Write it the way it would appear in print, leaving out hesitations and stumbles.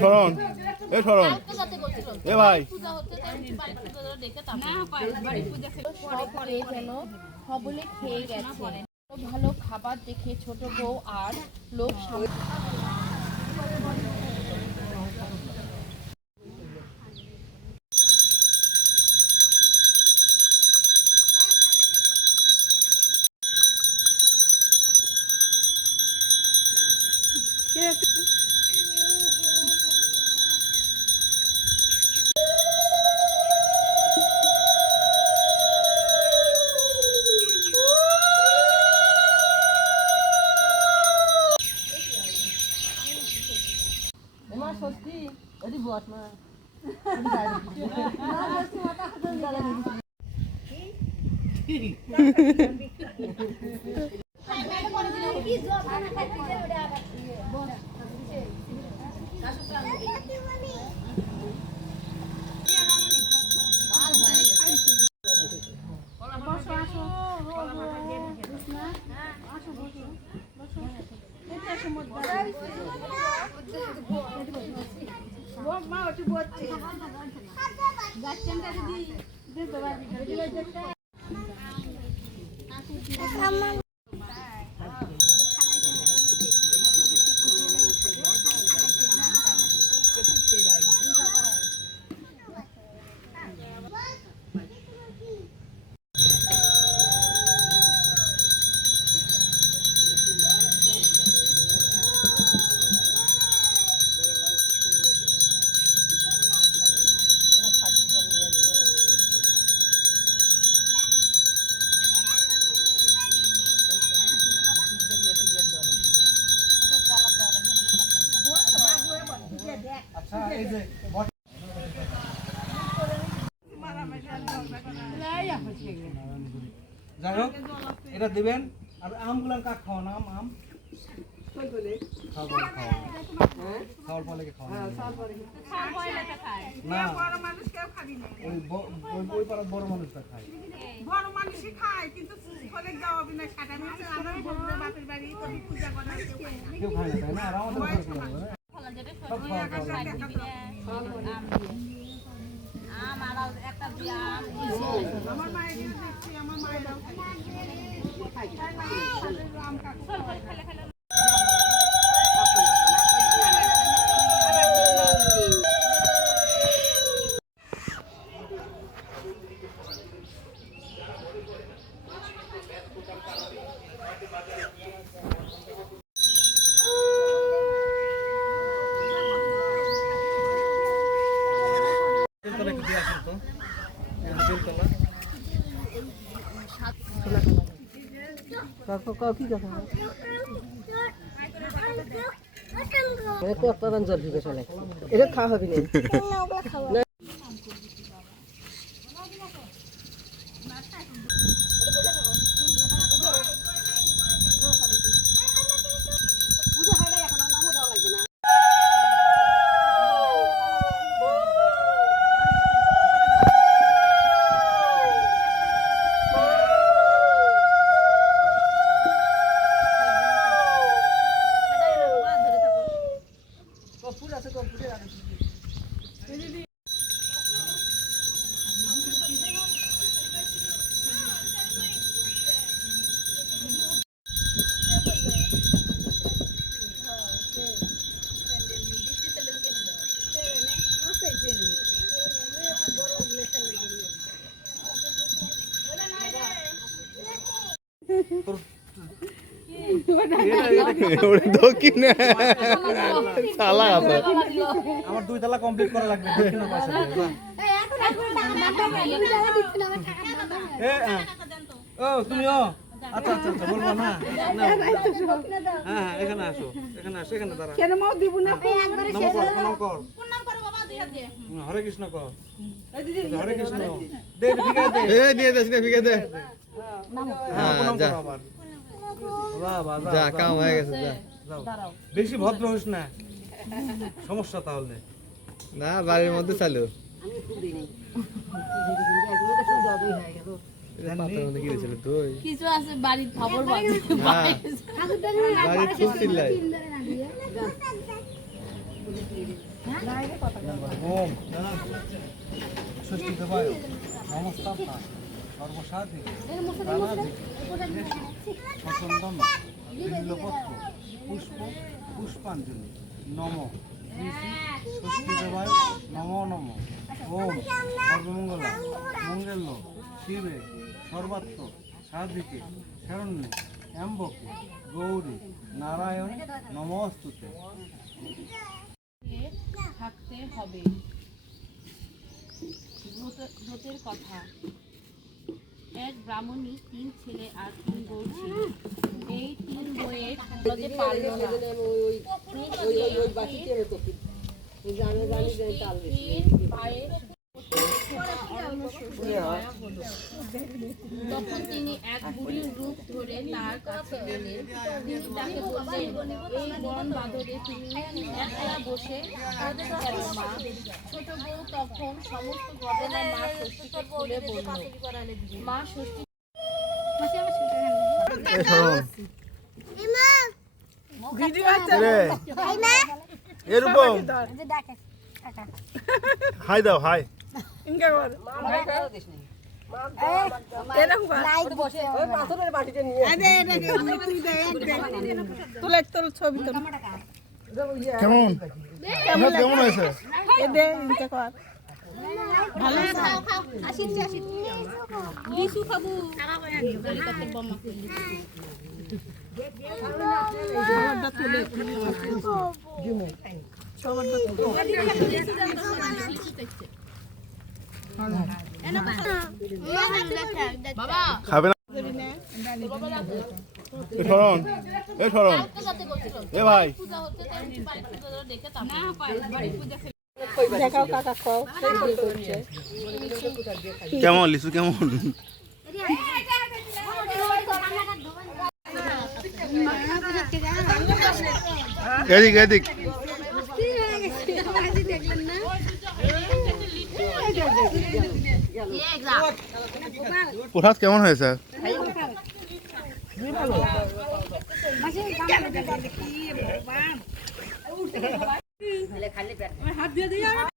শরণ এ শরণ এ ভাই যেন সকলে খেয়ে গেছে ভালো খাবার দেখে ছোট বউ আর লোক ষষ্ঠী ওটি বট মা মা ওটি বলছে যাচ্ছেন দিদি দেখো যাই হোক এটা দিবেন আর আমগুলার কাক খাওয়ান আম খাওয়ার পরে না ওই পাড়ার বড় মানুষটা খায় বড় মানুষই খায় কিন্তু ফলে যাওয়া বিনা সাটা মিলছে আমরা বাপের বাড়ি করি পূজা করা কেউ খায় না তাই না আর আমাদের সব খাওয়া আমার মায়ের দেখছি আমার মায়েরাও খায় আম কাকু এটা খাওয়া হবে না দক্ষিণে আমার 2 তলা কমপ্লিট করা লাগবে দক্ষিণে পাশে ও তুমিও আচ্ছা আচ্ছা আচ্ছা বলবো না হ্যাঁ এখানে আসো এখানে দাঁড়া কেন মাও দিব না নাম কর হরে কৃষ্ণ কর হরে কৃষ্ণ দে ফিকা দে দিয়ে দে ফিকে দে হ্যাঁ যা বাহ বাহ যা কাম হয়ে গেছে যা যাও বেশি ভদ্র হইস না সমস্যা তাহলে না বাড়ির মধ্যে চালু কিছু আছে বাড়ির খবর বাড়ি বাড়ির খুব চিল্লাই ওম ষষ্ঠী দেবায় নমস্তাপনা সর্বসাধিকে সচন্দন বিল্লপত্র পুষ্প পুষ্পাঞ্জলি নম শ্রী শ্রী ষষ্ঠী দেবায় নমো নম ওম সর্বমঙ্গলা মঙ্গল্য শিবে সর্বাত্ম সাধিকে শরণ্যে অম্বকে গৌরী নারায়ণ নমস্তুতে। থাকতে হবে। ব্রতের কথা। এক ব্রাহ্মণী 3 ছেলে আর 3 বউ ছিল। এই 3 বউয়ের ব্রতে পারল না। তখন তিনি এক বুড়ির রূপ ধরে তার কাছে গেলেন। তিনি তাকে বললেন, এই বন বাঁধরে তুমি একলা বসে কেন মা? ছোট বউ তখন সমস্ত ঘটনা মা ষষ্ঠীকে খুলে বলল। মা ষষ্ঠী এরকম হাই দাও হাই ছবি তো কেমন কেমন হয়েছে লিচু খাবো। খাবে না শরণ শরণ এ ভাই কেমন লিচু কেমন এদিক এদিক প্রসাদ কেমন হয়েছে?